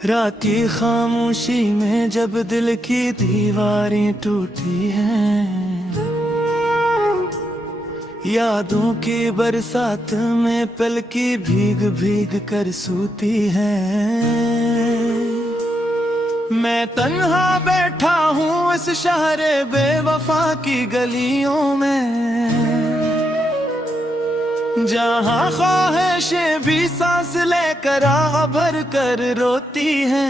रात की खामोशी में जब दिल की दीवारें टूटी हैं, यादों की बरसात में पलकी भीग भीग कर सूती हैं। मैं तन्हा बैठा हूँ इस शहरे बेवफा की गलियों में, जहाँ ख्वाहिशें भी सांस लेकर आह भर कर रोती हैं।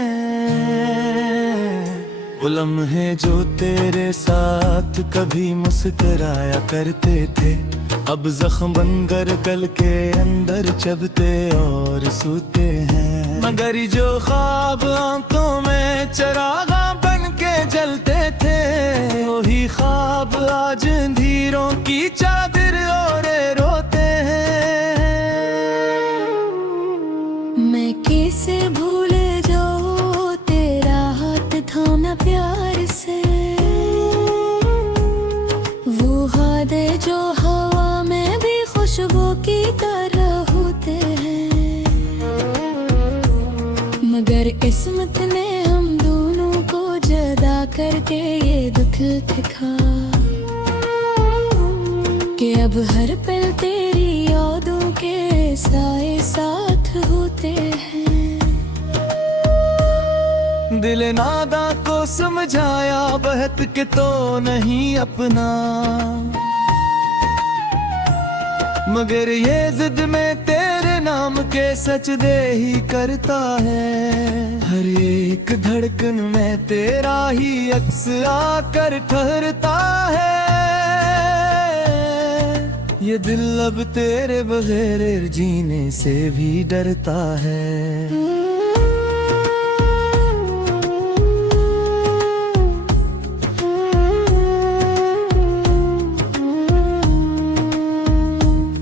वो लम्हे जो तेरे साथ कभी मुस्कुराया करते थे, अब जख्म बनकर गल के अंदर चबते और सूते हैं। मगर जो ख्वाब आंखों में चरागा बन के जलते थे, वही ख्वाब आज अंधेरों की चादर ओढ़े रोते हैं। मैं कैसे भूल जाऊं तेरा हाथ थामा प्यार से, वो हादे जो हवा में भी खुशबू की तरह होते हैं। मगर किस्मत ने हम दोनों को जुदा करके ये दुख दिखा कि अब हर पल तेरी यादों के साए साथ होते हैं। दिल नादा को समझाया बहत के तो नहीं अपना, मगर ये जिद में तेरे नाम के सच दे ही करता है। हर एक धड़कन में तेरा ही अक्स आकर ठहरता है। ये दिल अब तेरे बगैर जीने से भी डरता है।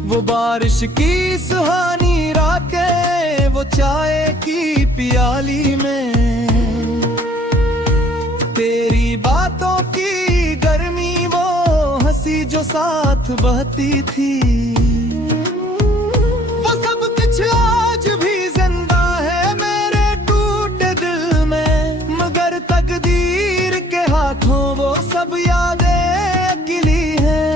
वो बारिश की सुहानी रातें, वो चाय की प्याली में तेरी बातों की गर्मी, वो हंसी जो साथ बहती थी, वो सब कुछ आज भी जिंदा है मेरे टूटे दिल में। मगर तकदीर के हाथों वो सब यादें अकेली हैं।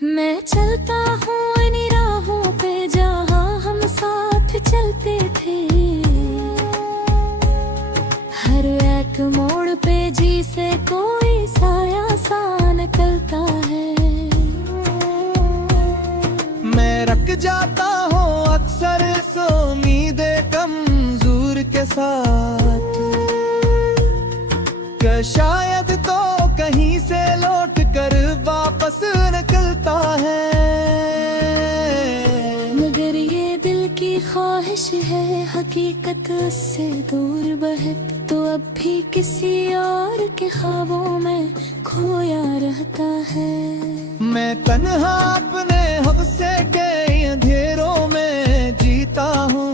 मैं चलता हूँ इन राहों पे जहाँ हम साथ चलते थे, हर एक मोड़ पे जी से कोई साया सा निकलता है। मैं रख जाता हूँ अक्सर इस उम्मीद कमजोर के साथ, कि शायद तो कहीं से लौट कर वापस निकलता है। मगर ये दिल की ख्वाहिश है, हकीकत उससे दूर बहक तो अब भी किसी और के ख्वाबों में खोया रहता है। मैं तन्हा अपने हौसले के अंधेरों में जीता हूँ,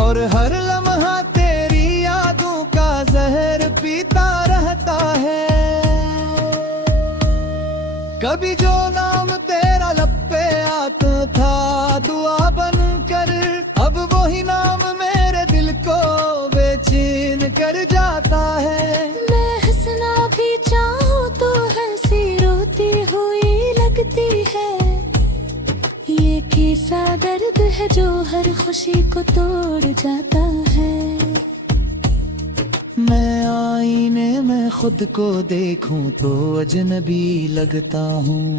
और हर लम्हा तेरी यादों का जहर पीता रहता है। कभी जो नाम तेरा लब पे आता था दुआ बनकर, अब वही नाम मेरे दिल को बेचैन कर जाता है। मैं हंसना भी चाहूँ तो हंसी रोती हुई लगती है। ये कैसा दर्द है जो हर खुशी को तोड़ जाता है। मैं आईने में खुद को देखूं तो अजनबी लगता हूँ,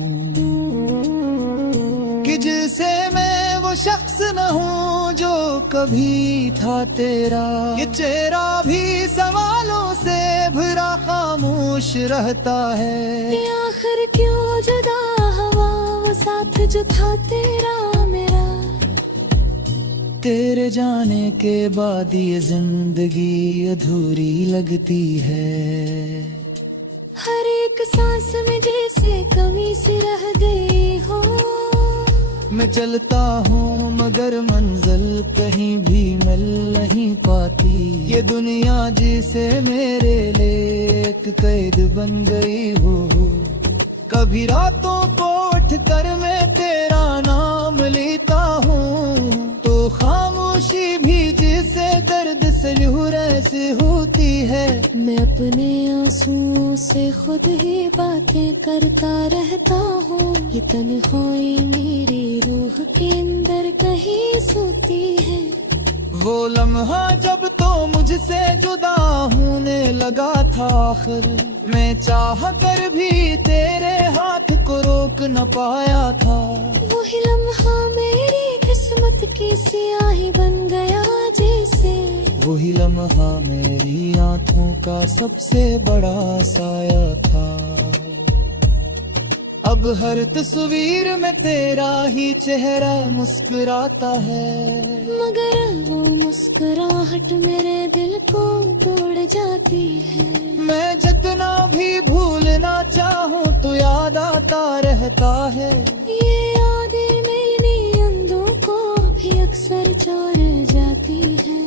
कि जिसे मैं वो शख्स न हूँ जो कभी था तेरा। ये चेहरा भी सवालों से भरा खामोश रहता है। ये आखिर क्यों जुदा हवा वो साथ जो था तेरा मेरा। तेरे जाने के बाद ये जिंदगी अधूरी लगती है। हर एक सांस में जैसे कमी सी रह गई हो। मैं चलता हूँ मगर मंजिल कहीं भी मिल नहीं पाती। ये दुनिया जिसे मेरे लिए एक कैद बन गई हो। कभी रातों को उठ कर मैं तेरा नाम लेता हूँ, मैं अपने आंसुओं से खुद ही बातें करता रहता हूँ। ये तन्हाई मेरी रूह के अंदर कहीं सोती है। वो लम्हा जब तो मुझसे जुदा होने लगा था, आखिर मैं चाह कर भी तेरे हाथ को रोक न पाया था। वही लम्हा मेरी किस्मत की स्याही बन गया जैसे, वही लम्हा मेरी आंखों का सबसे बड़ा साया था। अब हर तस्वीर में तेरा ही चेहरा मुस्कुराता है, मगर वो मुस्कुराहट मेरे दिल को तोड़ जाती है। मैं जितना भी भूलना चाहूँ तो याद आता रहता है। ये यादें मेरी नींदों को भी अक्सर चोर जाती है।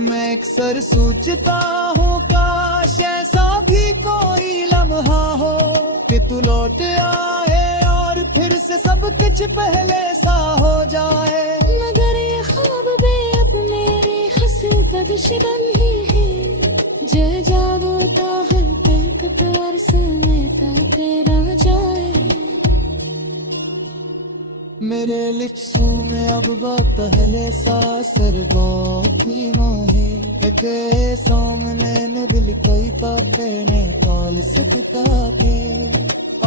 मैं अक्सर सोचता हूँ काश ऐसा भी कोई लम्हा हो कि तू लौट आए और फिर से सब कुछ पहले सा हो जाए। मगर ये ख्वाब भी अब मेरे हंसी कदश बंधी है। जय जाबोता हर दिल कतार से मैं तेरा जाए। मेरे लिप्सों में अब वो पहले सा सरगों की मोहे के सामने ने दिल कई पापे ने कॉल से कुटा के।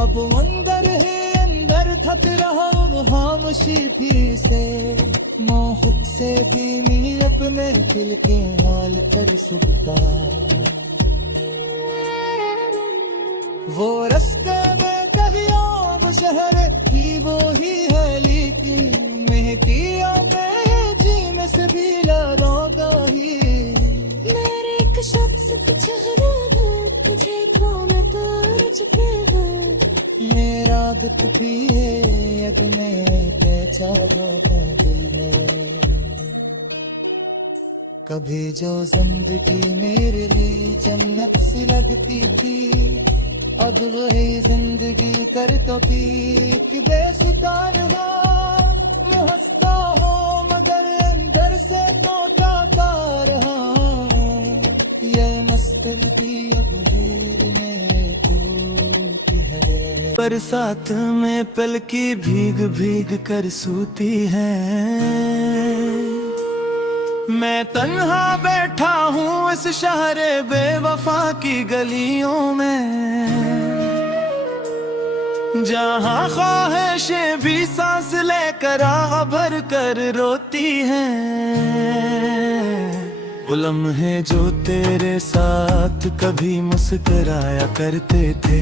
अब अंदर ही अंदर थक रहा हूँ खामोशी फिर से, मोहब्बत से भी मैं अपने दिल के हाल पर सुबता। वो रस्ते में कभी आम शहर की वो ही है, लेकिन महकिया पे जीने से भी लड़ोगा ही। मेरे एक शख्स कुछ तुझे खो मैं तोड़ चुके हूँ। मेरा दुख भी है अग में बेचारा दिल है। कभी जो जिंदगी मेरे लिए जन्नत सी लगती थी, अब वही जिंदगी कर तो कि बेसुधार हो। मैं हंसता हूँ मगर अंदर से तो काकार हूँ। ये मस्ती अब ही मेरे टूटी है। बरसात में पलकी भीग भीग कर सूती है। मैं तन्हा बैठा हूँ इस शहर बेवफा की गलियों में, जहाँ ख्वाहिशें भी सांस लेकर आह भर कर रोती हैं। वो लम्हे जो तेरे साथ कभी मुस्कुराया करते थे,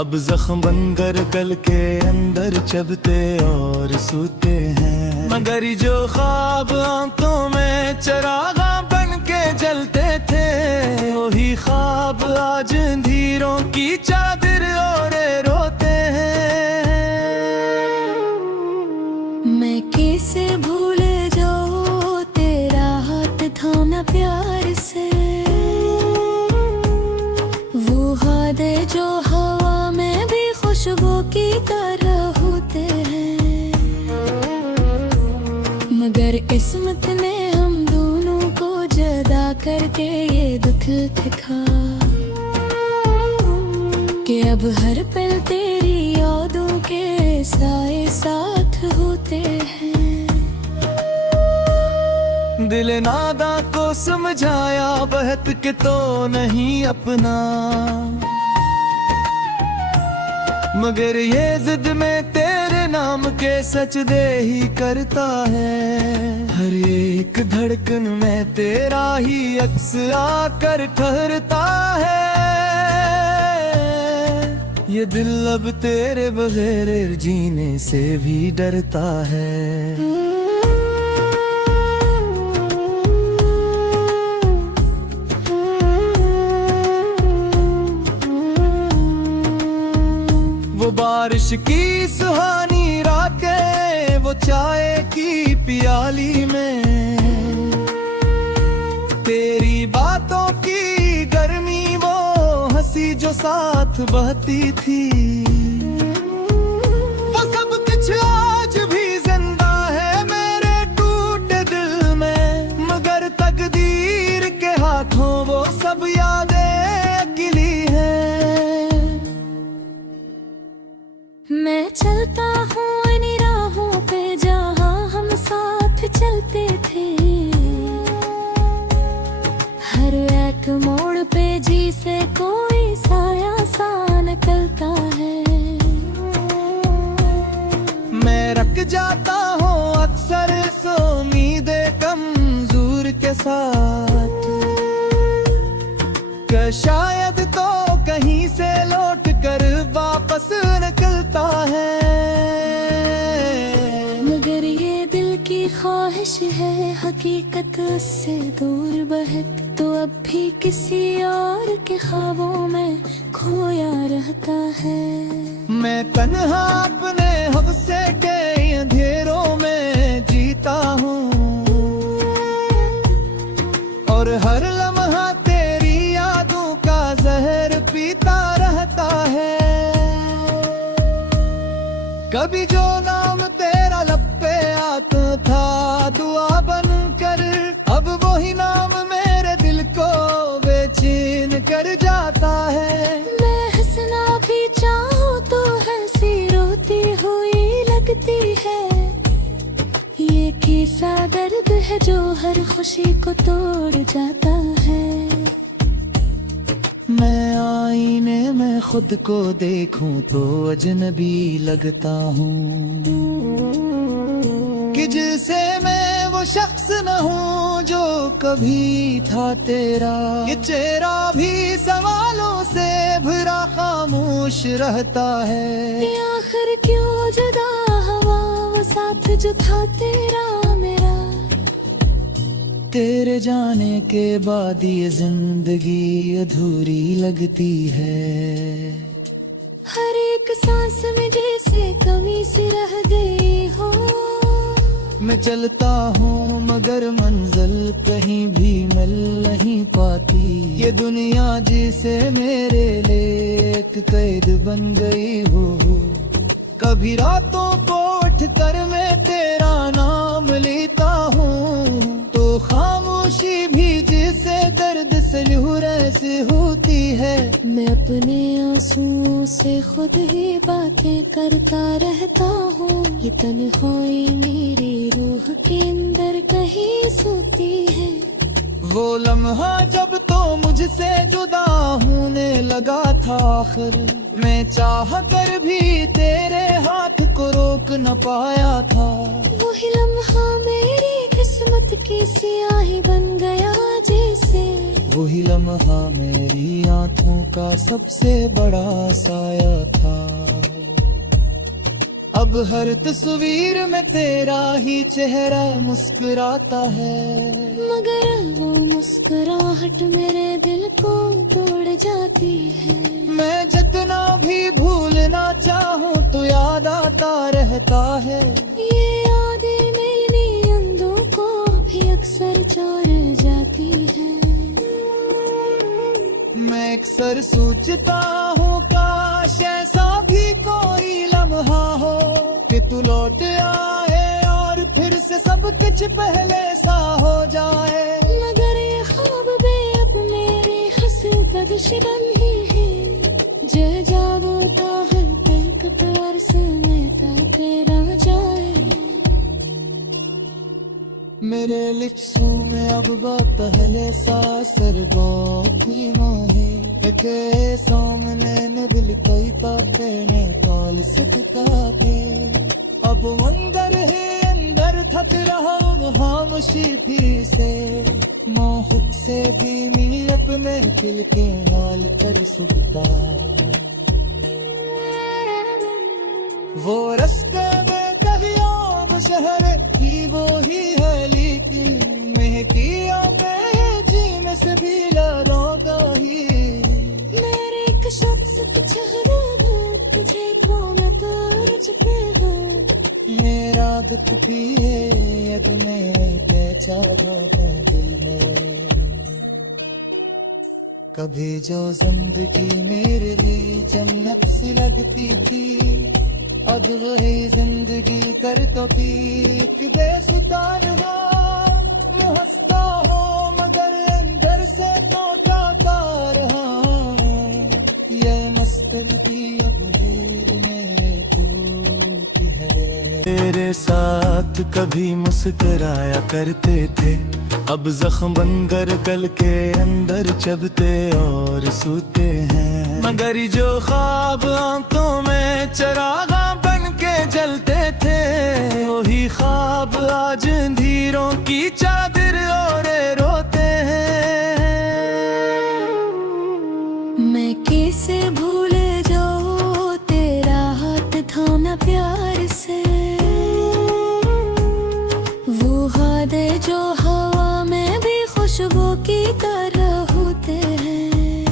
अब जख्म बनकर गल के अंदर चबते और सूते हैं। मगर जो ख्वाब आंखों में चरागा बन के जलते थे, वही ख्वाब आज अंधेरों की चादर ओढ़े रोते हैं। मैं कैसे भूल जाऊं तेरा हाथ थाना प्यार से, वो हादे जो हवा में भी खुशबू की तरह होते हैं। मगर किस्मत ने हम दोनों को जुदा करके ये दुख दिखा कि अब हर पल तेरी यादों के साए साथ होते हैं। दिल नादा को समझाया बहत के तो नहीं अपना, मगर ये जिद में तेरे नाम के सच दे ही करता है। हर एक धड़कन में तेरा ही अक्स आकर ठहरता है। ये दिल अब तेरे बगैर जीने से भी डरता है। वो बारिश की सुहानी रातें, वो चाय की प्याली में तेरी बातों की गर्मी, वो हंसी जो साथ बहती थी, वो सब कुछ आज भी जिंदा है मेरे टूटे दिल में। मगर तकदीर के हाथों से कोई साया सा निकलता है। मैं रख जाता हूँ अक्सर सो उम्मीदें कमजोर के साथ, कि शायद तो कहीं से लौट कर वापस निकलता है। मगर ये दिल की ख्वाहिश है, हकीकत उससे दूर बहक तो अब भी किसी और के ख्वाबों में खोया रहता है। मैं तन्हा अपने हफ्से के अंधेरों में जीता हूँ, और हर लम्हा तेरी यादों का जहर पीता रहता है। कभी जो नाम तेरा लब पे आता था दुआ बनकर, अब वही नाम मेरे दिल को बेचैन कर जाता है। मैं हंसना भी चाहूँ तो हंसी रोती हुई लगती है। ये कैसा दर्द है जो हर खुशी को तोड़ जाता है। मैं आईने में खुद को देखूं तो अजनबी लगता हूँ, कि जिसे मैं वो शख्स न हूँ जो कभी था तेरा। ये चेहरा भी सवालों से भरा खामोश रहता है। ये आखिर क्यों जुदा हुआ वो साथ जो था तेरा मेरा। तेरे जाने के बाद ये जिंदगी अधूरी लगती है। हर एक सांस में जैसे कमी सी रह गई हो। मैं चलता हूँ मगर मंजिल कहीं भी मिल नहीं पाती। ये दुनिया जिसे मेरे लिए एक कैद बन गई हो। कभी रातों को उठ कर मैं तेरा नाम लेता हूँ, तो खामोशी भी जिसे दर्द से लहरें से होती है। मैं अपने आंसुओं से खुद ही बातें करता रहता हूँ। ये तन्हाई मेरी रूह के अंदर कहीं सोती है। वो लम्हा जब तो मुझसे जुदा होने लगा था आखिर, मैं चाह कर भी तेरे हाथ को रोक न पाया था। वही लम्हा मेरी किस्मत की स्याही बन गया जैसे। वही लम्हा मेरी आंखों का सबसे बड़ा साया था। अब हर तस्वीर में तेरा ही चेहरा मुस्कुराता है। मगर वो मुस्कुराहट मेरे दिल को तोड़ जाती है। मैं जितना भी भूलना चाहूँ तो याद आता रहता है। ये यादें मेरी नींदों को भी अक्सर चोर जाती है। मैं अक्सर सोचता हूँ काश ऐसा भी कोई लम्हा हो, कि तू लौट आए और फिर से सब कुछ पहले सा हो जाए। मगर ये ख्वाब भी अब मेरी हंसी बन ही है। जय जागोता हर दिल प्यार से मैं तेरा जाए। मेरे लिप्सों में अब वो पहले सा सरगों की मोहे, के सामने न दिल कोई पाते ने कॉल सकताते। अब अंदर है अंदर थक रहा खामोशी फिर से। मैं खुद से भी मिल अपने दिल के हाल कर सकता। वो रास्ते में कहियों वो शहर की वो ही है, लेकिन महकिया पे जीने से भी लड़ोगा ही। मेरे एक शख्स का चेहरा तुझे खो मैं तार चुके हूँ। मेरा दुख भी है अग में बेचारा दिल है। कभी जो जिंदगी मेरे लिए जन्नत सी लगती थी, अब वही जिंदगी कर तो की बेसुतान हो। मैं हंसता हो मगर अंदर से तो काटा रहा। ये मस्तर की अब हीर मेरे टूटी है। तेरे साथ कभी मुस्कुराया करते थे, अब जख्म बनकर गल के अंदर चबते और सूते हैं, मगर जो ख्वाब आंखों में चरागा बन के जलते थे, वही ख्वाब आज अंधेरों की चादर ओढ़े रोते हैं। मैं कैसे भूल जाऊं तेरा हाथ थामा प्यार से, वो हाथ जो हवा में भी खुशबू की तरह होते हैं,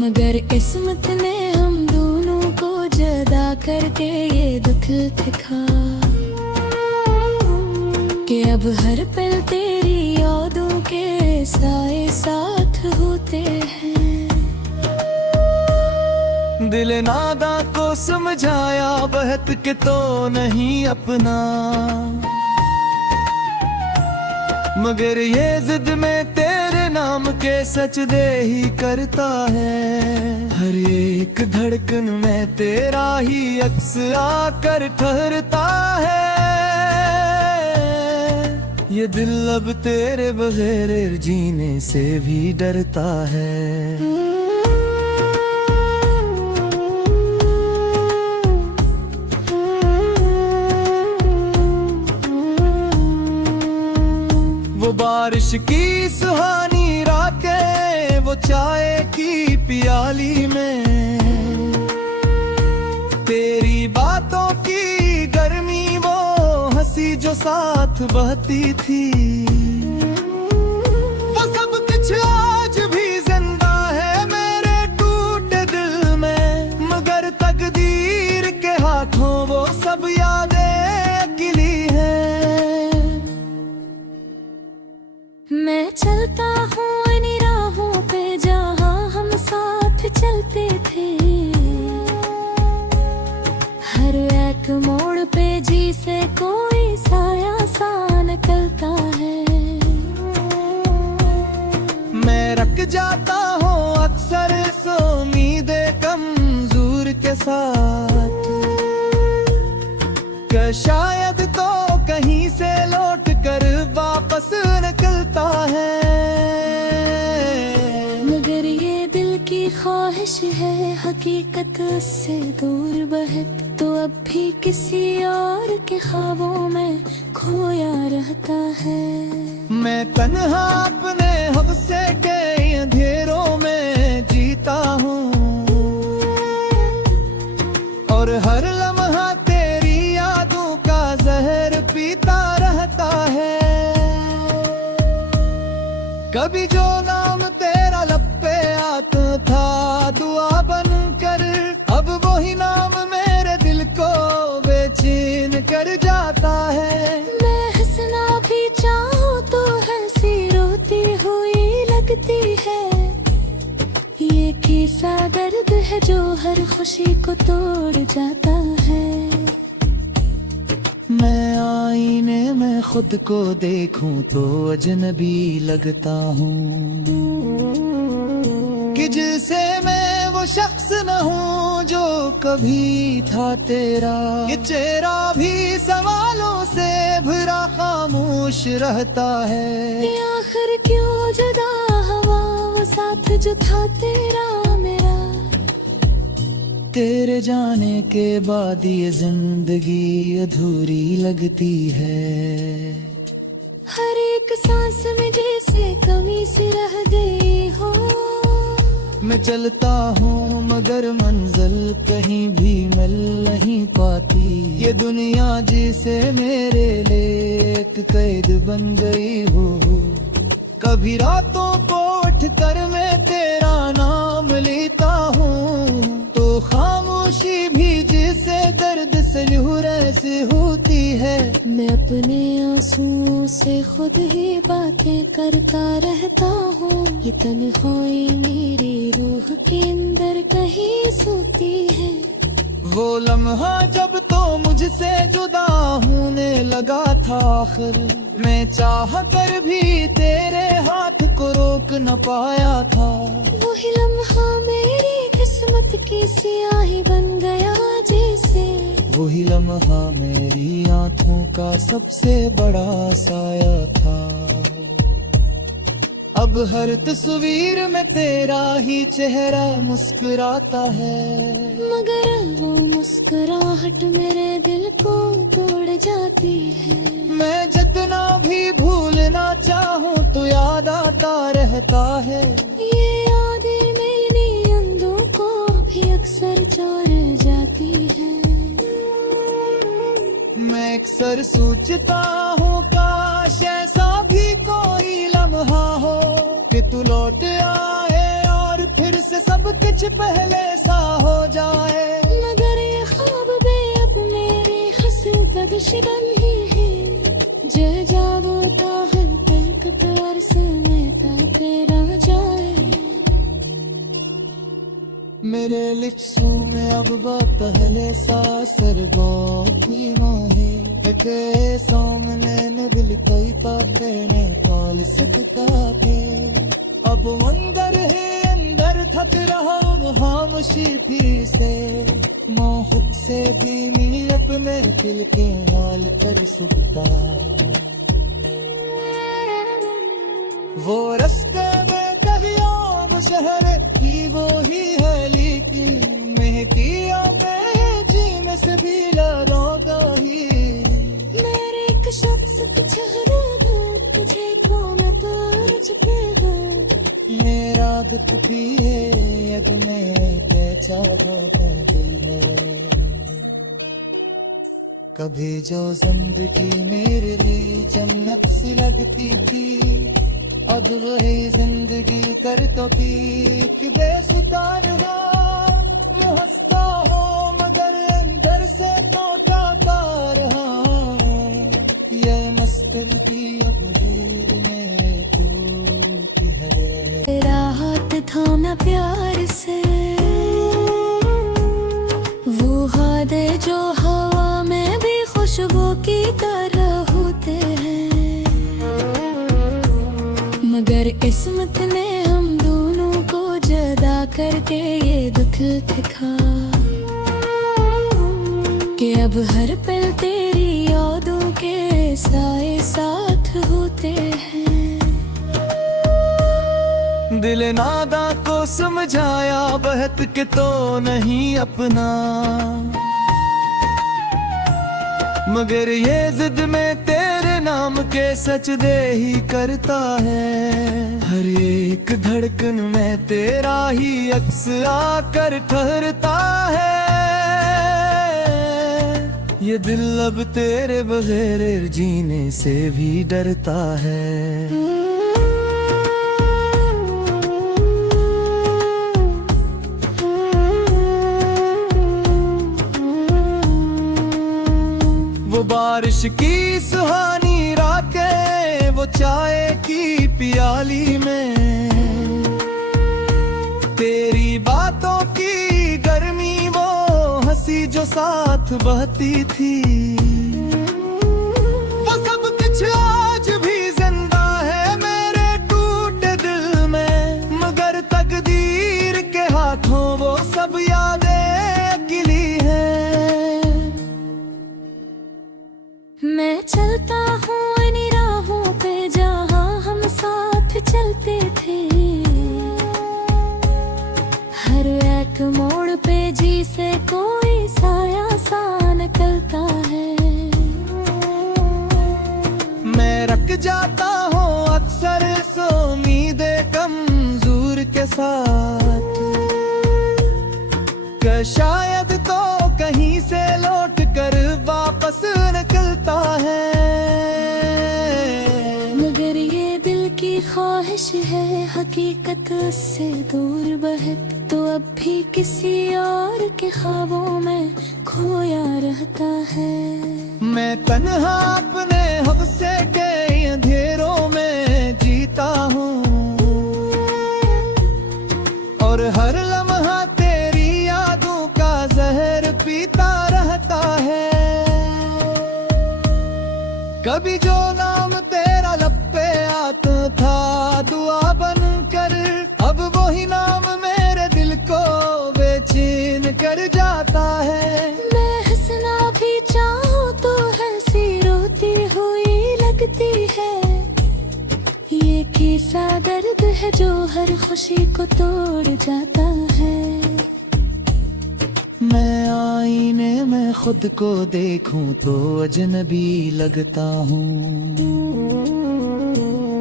मगर किस्मत ने हम दोनों को जुदा करके ये दुख दिखा कि अब हर पल तेरी यादों के साए साथ होते हैं। दिल नादा को समझाया बहत के तो नहीं अपना, मगर ये जिद में तेरे नाम के सच दे ही करता है। हर एक धड़कन में तेरा ही अक्स आकर ठहरता है। ये दिल अब तेरे बगैर जीने से भी डरता है। वो बारिश की सुहानी रातें, वो चाय की प्याली में तेरी बातों की गर्मी, वो हंसी जो साथ बहती थी, वो सब कुछ आज भी जिंदा है मेरे टूटे दिल में, मगर तकदीर के हाथों वो सब यादें अकेली हैं। मैं चलता हूँ इन राहों पे जहाँ हम साथ चलते थे, हर एक मोड़ पे जी से कोई साया सा निकलता है। मैं रख जाता हूँ अक्सर इस उम्मीद कमजोर के साथ, कि शायद तो कहीं से लौट कर वापस निकलता है, मगर ये दिल की ख्वाहिश है हकीकत उससे दूर बहक, तो अब भी किसी और के ख्वाबों में खोया रहता है। मैं तन्हा अपने हफ्से के अंधेरों में जीता हूँ, और हर लम्हा तेरी यादों का जहर पीता रहता है। कभी जो नाम तेरा लब पे आता था दुआ बनकर, अब वही नाम मेरे दिल को बेचैन कर जाता है। मैं हंसना भी चाहूँ तो हंसी रोती हुई लगती है, ये कैसा दर्द है जो हर खुशी को तोड़ जाता है। मैं आईने में खुद को देखूं तो अजनबी लगता हूँ, कि जिसे मैं वो शख्स न हूँ जो कभी था तेरा। ये चेहरा भी सवालों से भरा खामोश रहता है, ये आखिर क्यों जुदा हुआ वो साथ जो था तेरा मेरा। तेरे जाने के बाद ये जिंदगी अधूरी लगती है। हर एक सांस में जैसे कमी सी रह गई हो, मैं चलता हूँ मगर मंजिल कहीं भी मिल नहीं पाती। ये दुनिया जिसे मेरे लिए एक कैद बन गई हो, कभी रातों को उठ कर मैं तेरा नाम लेता हूँ, तो खामोशी भी जिसे दर्द से लहरें से होती है। मैं अपने आंसुओं से खुद ही बातें करता रहता हूँ, ये तन्हाई मेरी रूह के अंदर कहीं सोती है। वो लम्हा जब तो मुझसे जुदा होने लगा था, आखिर मैं चाह कर भी तेरे हाथ को रोक न पाया था। वही लम्हा मेरी किस्मत की स्याही बन गया जैसे, वही लम्हा मेरी आंखों का सबसे बड़ा साया था। अब हर तस्वीर में तेरा ही चेहरा मुस्कुराता है, मगर वो मुस्कुराहट मेरे दिल को तोड़ जाती है। मैं जितना भी भूलना चाहूँ तो याद आता रहता है। ये यादें मेरी नींदों को भी अक्सर चोर जाती है। मैं अक्सर सोचता हूँ काश ऐसा भी कोई लम्हा हो कि तू लौट आए और फिर से सब कुछ पहले सा हो जाए। मगर ये ख्वाब भी अब मेरी हंसी शिकन ही है। जे जावता हर तक प्यार से मैं तेरा जाए। मेरे लिप्सों में अब वो पहले सा सरगों की मोहे के सामने न दिल कई ताते ने कॉल सकताते। अब अंदर है अंदर थक रहा वो खामोशी भी से मोहब्बत से धीमी अपने दिल के हाल कर सुनता। वो रास्ते में कहियों वो शहर की वो ही है लेकिन महकिया पे जीने से भी लड़ोगा ही। मेरे एक शख्स का चेहरा तुझे तो मैं तार चुकेगा। मेरा दुख भी है अगर मैं ते चाहो दिल है। कभी जो जिंदगी मेरे लिए जन्नत सी लगती थी अब वही जिंदगी कर तो कि बेसुतार हो। मैं हंसता हो मगर अंदर से टूटा तार हो। ये मस्तर की अब हीर मेरे टूटी है। तेरा हाथ थामा प्यार से वो हाथ जो हवा में भी खुशबू की तरह होते हैं। मगर किस्मत ने हम दोनों को जुदा करके ये दुख दिखा कि अब हर पल तेरी यादों के साए साथ होते हैं। दिल नादा को समझाया बहत के तो नहीं अपना, मगर ये जिद में तेरे नाम के सच दे ही करता है। हर एक धड़कन में तेरा ही अक्स आकर ठहरता है। ये दिल अब तेरे बगैर जीने से भी डरता है। वो बारिश की सुहानी रातें वो चाय की प्याली में तेरी बातों की गर्मी वो हंसी जो साथ बहती थी। वो सब कुछ आज भी जिंदा है मेरे टूटे दिल में, मगर तकदीर के हाथों वो सब यादें अकेली हैं। मैं चलता हूँ इन राहों पे जहाँ हम साथ चलते थे। हर एक मोड़ पे जी से कोई साया सा निकलता है। मैं रख जाता हूँ अक्सर इस उम्मीद कमजोर के साथ कि शायद तो कहीं से लौट कर वापस निकलता है। मगर ये दिल की ख्वाहिश है हकीकत से दूर बहक तो अब भी किसी और के ख्वाबों में खोया रहता है। मैं तन्हा अपने हफ्से के अंधेरों में जीता हूँ और हर लम्हा तेरी यादों का जहर पीता रहता है। कभी जो नाम तेरा लब पे आता था दुआ बनकर अब वही नाम मेरे दिल को बेचैन कर जाता है। मैं हंसना कैसा दर्द है जो हर खुशी को तोड़ जाता है। मैं आईने में खुद को देखूं तो अजनबी लगता हूँ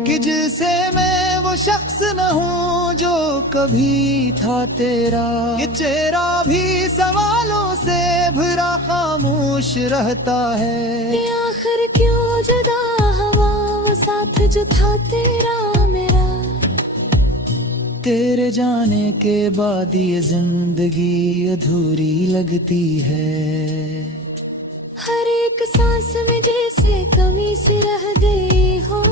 कि जिसे मैं वो शख्स न हूँ जो कभी था तेरा। ये चेहरा भी सवालों से भरा खामोश रहता है। ये आखिर क्यों जुदा हवा वो साथ जो था तेरा मेरा। तेरे जाने के बाद ये जिंदगी अधूरी लगती है। हर एक सांस में जैसे कमी सी रह गई हो।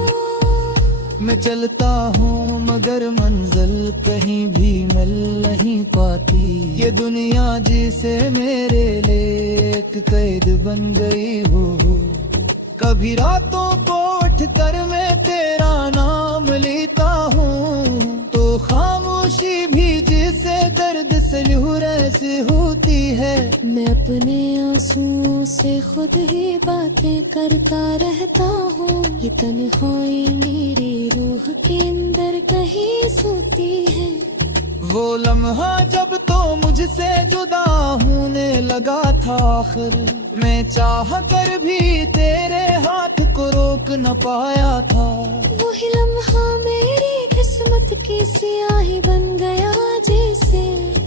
मैं चलता हूँ मगर मंजिल कहीं भी मिल नहीं पाती। ये दुनिया जिसे मेरे लिए एक कैद बन गई हो। कभी रातों को उठकर मैं तेरा नाम लेता हूँ तो खामोशी भी जिसे दर्द से लहू ऐसे होती है। मैं अपने आंसुओं से खुद ही बातें करता रहता हूँ। ये तन्हाई मेरी रूह के अंदर कहीं सोती है। वो लम्हा जब तो मुझसे जुदा होने लगा था आखिर। मैं चाह कर भी तेरे हाथ को रोक न पाया था। वही लम्हा मेरी किस्मत की स्याही बन गया जैसे।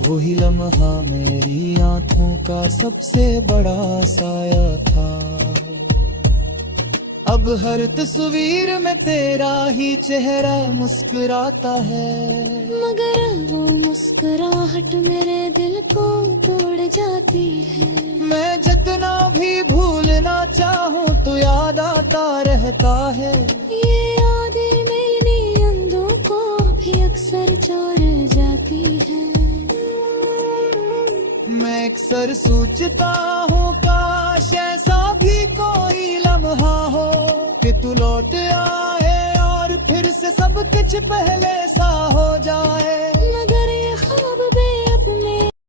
वही लम्हा मेरी आंखों का सबसे बड़ा साया था। अब हर तस्वीर में तेरा ही चेहरा मुस्कुराता है। मगर वो मुस्कुराहट मेरे दिल को तोड़ जाती है। मैं जितना भी भूलना चाहूँ तो याद आता रहता है। ये यादें मेरी अंधों को भी अक्सर चोर जाती है। मैं अक्सर सोचता हूँ काश ऐसा भी कोई लम्हा हो कि तू लौट आए और फिर से सब कुछ पहले सा हो जाए।